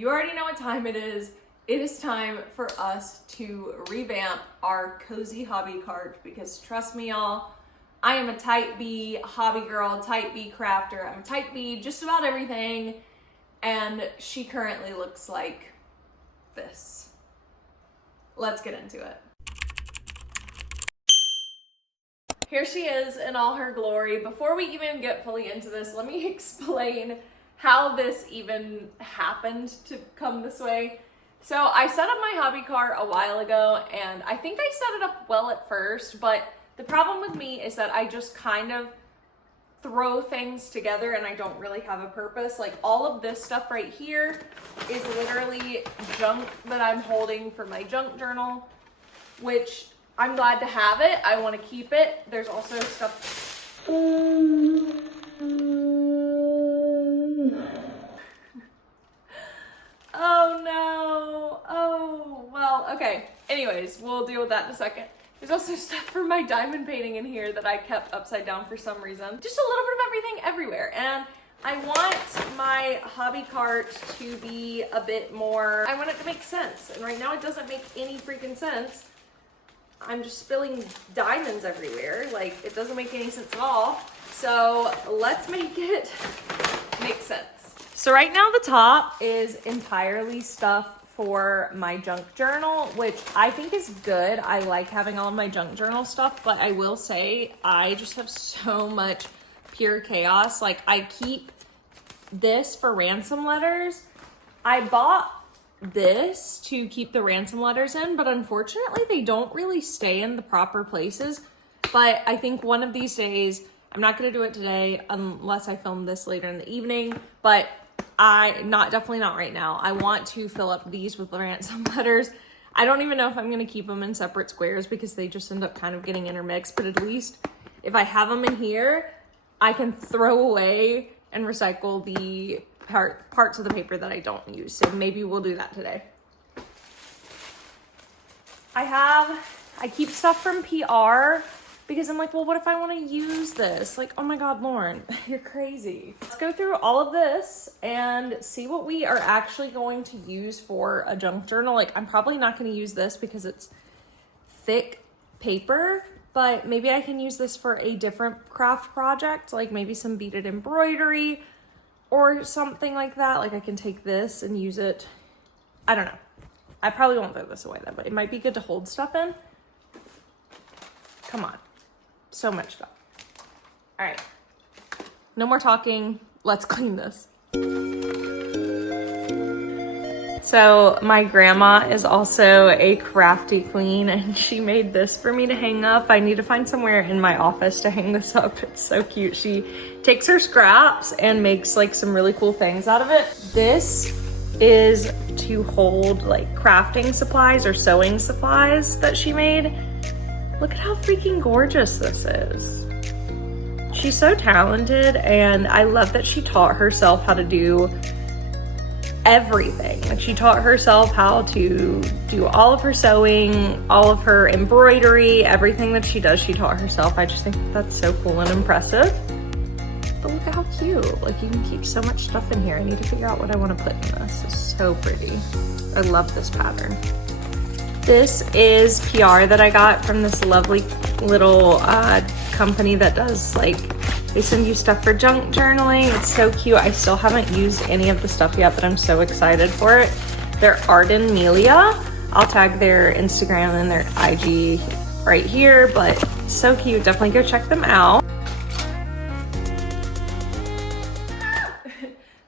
You already know what time it is. It is time for us to revamp our cozy hobby cart because trust me, y'all, I am a type B hobby girl, type B crafter. I'm a type B, just about everything. And she currently looks like this. Let's get into it. Here she is in all her glory. Before we even get fully into this, let me explain how this even happened to come this way. So I set up my hobby cart a while ago, and I think I set it up well at first, but the problem with me is that I just kind of throw things together and I don't really have a purpose. Like all of this stuff right here is literally junk that I'm holding for my junk journal, which I'm glad to have it. I want to keep it. There's also stuff. Oh no. Oh, well, okay. Anyways, we'll deal with that in a second. There's also stuff for my diamond painting in here that I kept upside down for some reason. Just a little bit of everything everywhere. And I want my hobby cart to be a bit more, I want it to make sense. And right now it doesn't make any freaking sense. I'm just spilling diamonds everywhere. Like, it doesn't make any sense at all. So let's make it make sense. So right now the top is entirely stuff for my junk journal, which I think is good. I like having all of my junk journal stuff, but I will say I just have so much pure chaos. Like, I keep this for ransom letters. I bought this to keep the ransom letters in, but unfortunately they don't really stay in the proper places. But I think one of these days, I'm not going to do it today unless I film this later in the evening, but definitely not right now. I want to fill up these with ransom letters. I don't even know if I'm going to keep them in separate squares because they just end up kind of getting intermixed, but at least if I have them in here, I can throw away and recycle the parts of the paper that I don't use. So maybe we'll do that today. I keep stuff from PR because I'm like, well, what if I want to use this? Like, oh my God, Lauren, you're crazy. Let's go through all of this and see what we are actually going to use for a junk journal. Like, I'm probably not going to use this because it's thick paper, but maybe I can use this for a different craft project, like maybe some beaded embroidery or something like that. Like, I can take this and use it. I don't know. I probably won't throw this away though, but it might be good to hold stuff in. Come on. So much stuff. All right. No more talking. Let's clean this. So my grandma is also a crafty queen and she made this for me to hang up. I need to find somewhere in my office to hang this up. It's so cute. She takes her scraps and makes like some really cool things out of it. This is to hold like crafting supplies or sewing supplies that she made. Look at how freaking gorgeous this is. She's so talented and I love that she taught herself how to do everything. Like, she taught herself how to do all of her sewing, all of her embroidery, everything that she does, she taught herself. I just think that's so cool and impressive. But look at how cute. Like, you can keep so much stuff in here. I need to figure out what I want to put in this. It's so pretty. I love this pattern. This is PR that I got from this lovely little company that does, like, they send you stuff for junk journaling. It's so cute. I still haven't used any of the stuff yet, but I'm so excited for it. They're Arden Melia. I'll tag their Instagram and their IG right here, but so cute. Definitely go check them out.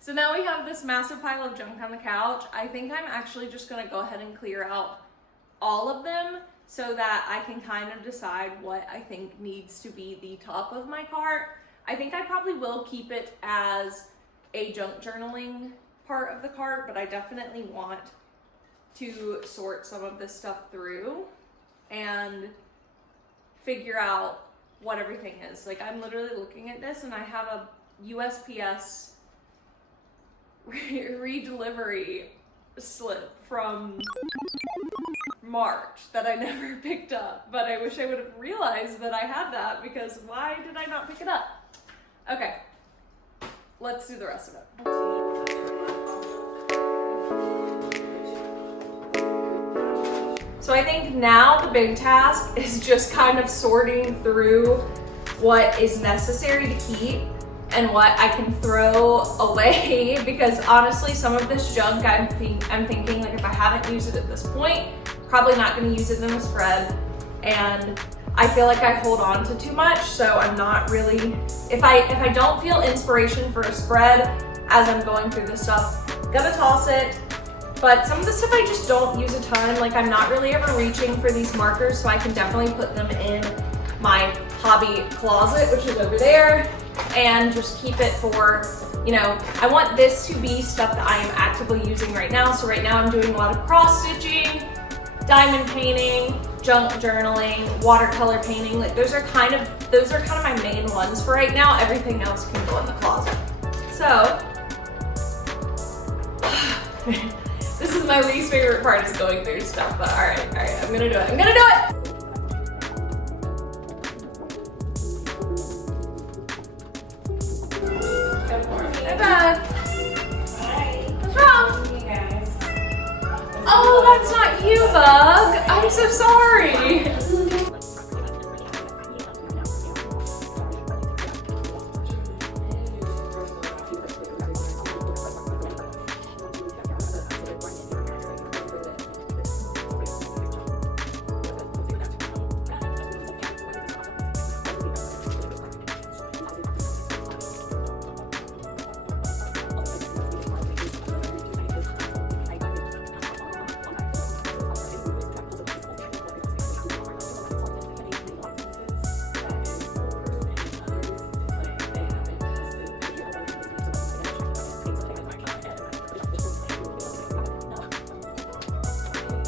So now we have this massive pile of junk on the couch. I think I'm actually just gonna go ahead and clear out all of them so that I can kind of decide what I think needs to be the top of my cart. I think I probably will keep it as a junk journaling part of the cart, but I definitely want to sort some of this stuff through and figure out what everything is. Like, I'm literally looking at this and I have a USPS redelivery slip from March that I never picked up, but I wish I would have realized that I had that because why did I not pick it up? Okay, let's do the rest of it. So I think now the big task is just kind of sorting through what is necessary to keep and what I can throw away, because honestly, some of this junk I'm thinking like if I haven't used it at this point, probably not gonna use it in a spread, and I feel like I hold on to too much, so I'm not really, if I don't feel inspiration for a spread as I'm going through this stuff, I'm gonna toss it. But some of the stuff I just don't use a ton, like I'm not really ever reaching for these markers, so I can definitely put them in my hobby closet, which is over there, and just keep it for, you know, I want this to be stuff that I am actively using right now. So right now I'm doing a lot of cross stitching, diamond painting, junk journaling, watercolor painting. Like those are kind of my main ones for right now. Everything else can go in the closet. So this is my least favorite part, is going through stuff, but all right, I'm gonna do it. Hey, Bug. Hi. What's wrong? You guys. Oh, that's not you, Bug. I'm so sorry.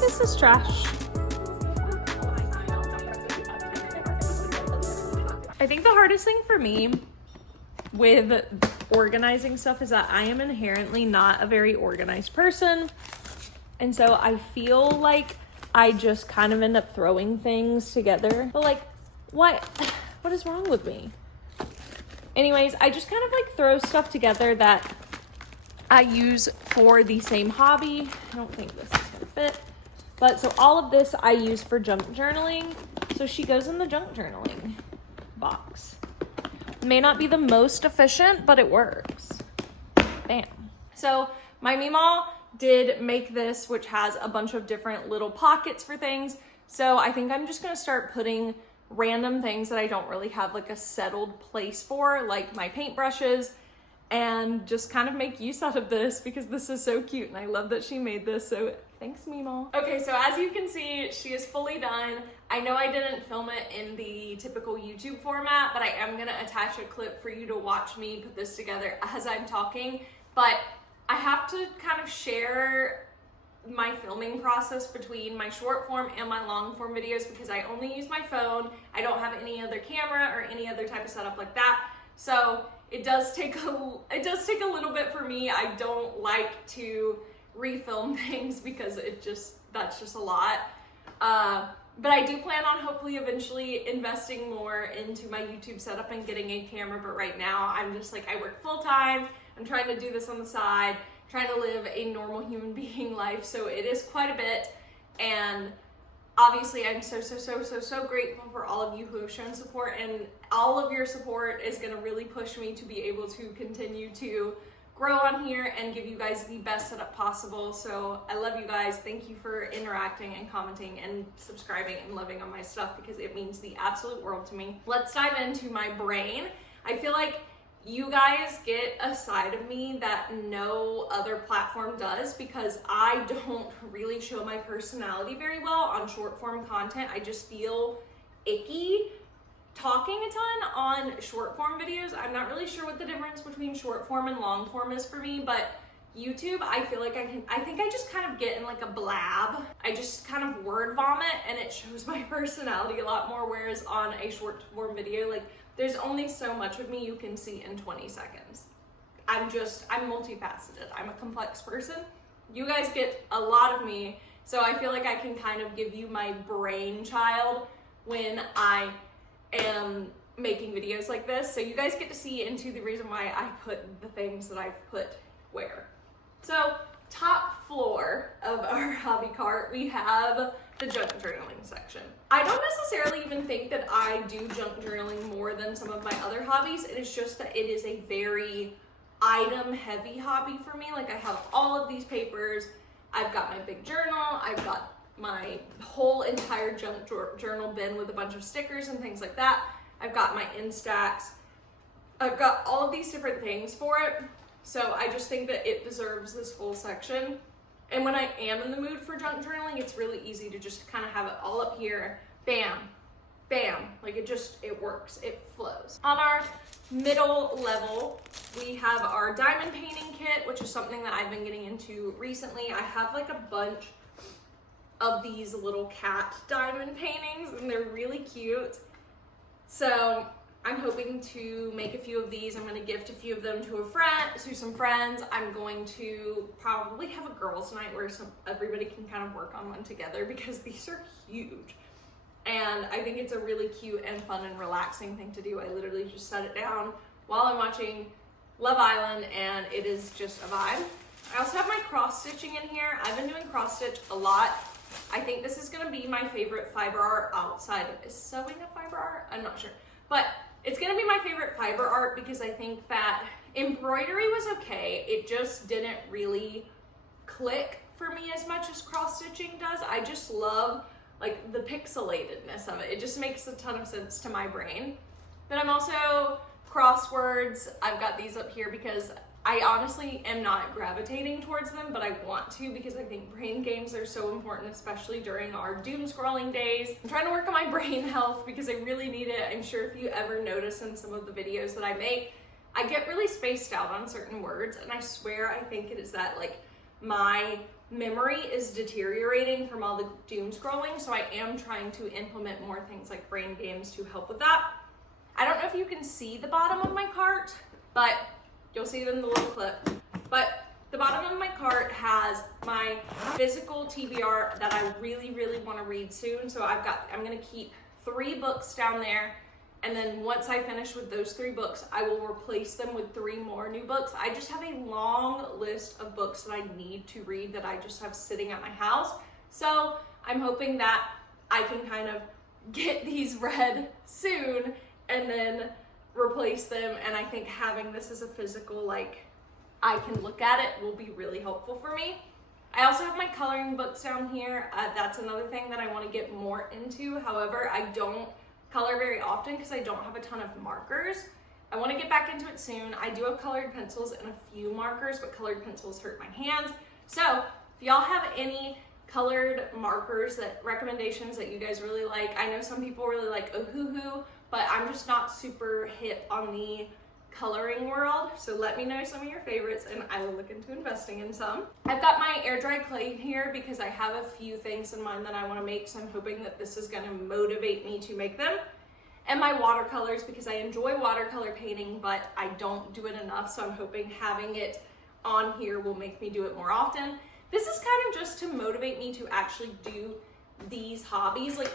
This is trash. I think the hardest thing for me with organizing stuff is that I am inherently not a very organized person. And so I feel like I just kind of end up throwing things together. But like, what is wrong with me? Anyways, I just kind of like throw stuff together that I use for the same hobby. I don't think this is gonna fit. But so all of this I use for junk journaling. So she goes in the junk journaling box. May not be the most efficient, but it works. Bam. So my Meemaw did make this, which has a bunch of different little pockets for things. So I think I'm just gonna start putting random things that I don't really have like a settled place for, like my paintbrushes, and just kind of make use out of this because this is so cute and I love that she made this. So thanks, Meemaw. Okay, so as you can see, she is fully done. I know I didn't film it in the typical YouTube format, but I am gonna attach a clip for you to watch me put this together as I'm talking. But I have to kind of share my filming process between my short form and my long form videos because I only use my phone. I don't have any other camera or any other type of setup like that. So it does take a little bit for me. I don't like to refilm things because that's just a lot. But I do plan on hopefully eventually investing more into my YouTube setup and getting a camera. But right now I'm just like, I work full time. I'm trying to do this on the side, trying to live a normal human being life. So it is quite a bit. And obviously I'm so grateful for all of you who have shown support, and all of your support is gonna really push me to be able to continue to grow on here and give you guys the best setup possible. So I love you guys. Thank you for interacting and commenting and subscribing and loving on my stuff because it means the absolute world to me. Let's dive into my brain. I feel like you guys get a side of me that no other platform does because I don't really show my personality very well on short form content. I just feel icky talking a ton on short form videos. I'm not really sure what the difference between short form and long form is for me, but YouTube, I feel like I think I just kind of get in like a blab. I just kind of word vomit and it shows my personality a lot more, whereas on a short form video, like there's only so much of me you can see in 20 seconds. I'm multifaceted. I'm a complex person. You guys get a lot of me, so I feel like I can kind of give you my brainchild when I am making videos like this. So you guys get to see into the reason why I put the things that I've put where. So top floor of our hobby cart, we have the junk journaling section. I don't necessarily even think that I do junk journaling more than some of my other hobbies. It is just that it is a very item heavy hobby for me. Like I have all of these papers, I've got my big journal, I've got my whole entire junk journal bin with a bunch of stickers and things like that. I've got my Instax. I've got all of these different things for it. So I just think that it deserves this whole section. And when I am in the mood for junk journaling, it's really easy to just kind of have it all up here. Bam, bam, like it works, it flows. On our middle level, we have our diamond painting kit, which is something that I've been getting into recently. I have like a bunch of these little cat diamond paintings and they're really cute. So I'm hoping to make a few of these. I'm going to gift a few of them to some friends. I'm going to probably have a girls' night where everybody can kind of work on one together because these are huge. And I think it's a really cute and fun and relaxing thing to do. I literally just set it down while I'm watching Love Island and it is just a vibe. I also have my cross stitching in here. I've been doing cross stitch a lot. I think this is going to be my favorite fiber art outside of, is sewing a fiber art? I'm not sure. But it's going to be my favorite fiber art because I think that embroidery was okay. It just didn't really click for me as much as cross stitching does. I just love like the pixelatedness of it. It just makes a ton of sense to my brain. But I'm also crosswords. I've got these up here because I honestly am not gravitating towards them, but I want to because I think brain games are so important, especially during our doom scrolling days. I'm trying to work on my brain health because I really need it. I'm sure if you ever notice in some of the videos that I make, I get really spaced out on certain words, and I swear I think it is that like my memory is deteriorating from all the doom scrolling, so I am trying to implement more things like brain games to help with that. I don't know if you can see the bottom of my cart, but you'll see it in the little clip. But the bottom of my cart has my physical TBR that I really, really want to read soon. So I'm gonna keep 3 books down there. And then once I finish with those 3 books, I will replace them with 3 more new books. I just have a long list of books that I need to read that I just have sitting at my house. So I'm hoping that I can kind of get these read soon and then replace them. And I think having this as a physical, like I can look at it, will be really helpful for me. I also have my coloring books down here. That's another thing that I want to get more into. However, I don't color very often because I don't have a ton of markers. I want to get back into it soon. I do have colored pencils and a few markers, but colored pencils hurt my hands. So if y'all have any colored markers, recommendations that you guys really like, I know some people really like Ohuhu, but I'm just not super hip on the coloring world. So let me know some of your favorites and I will look into investing in some. I've got my air dry clay here because I have a few things in mind that I want to make. So I'm hoping that this is going to motivate me to make them. And my watercolors because I enjoy watercolor painting, but I don't do it enough. So I'm hoping having it on here will make me do it more often. This is kind of just to motivate me to actually do these hobbies. Like,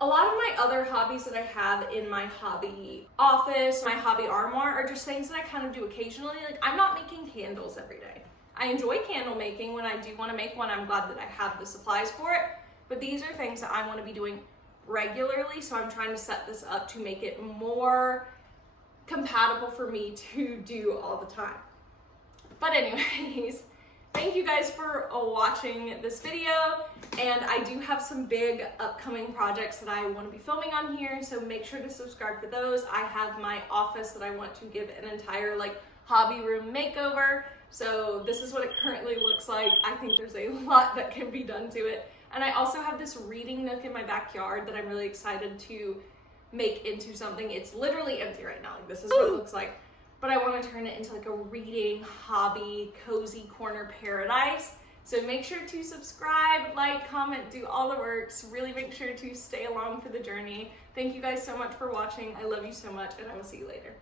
a lot of my other hobbies that I have in my hobby office, my hobby armoire, are just things that I kind of do occasionally. Like, I'm not making candles every day. I enjoy candle making. When I do want to make one, I'm glad that I have the supplies for it. But these are things that I want to be doing regularly, so I'm trying to set this up to make it more compatible for me to do all the time. But anyways, thank you guys for watching this video, and I do have some big upcoming projects that I want to be filming on here, so make sure to subscribe for those. I have my office that I want to give an entire like hobby room makeover, so this is what it currently looks like. I think there's a lot that can be done to it, and I also have this reading nook in my backyard that I'm really excited to make into something. It's literally empty right now. Like, this is what it looks like. But I want to turn it into like a reading, hobby, cozy corner paradise. So make sure to subscribe, like, comment, do all the works. Really make sure to stay along for the journey. Thank you guys so much for watching. I love you so much, and I will see you later.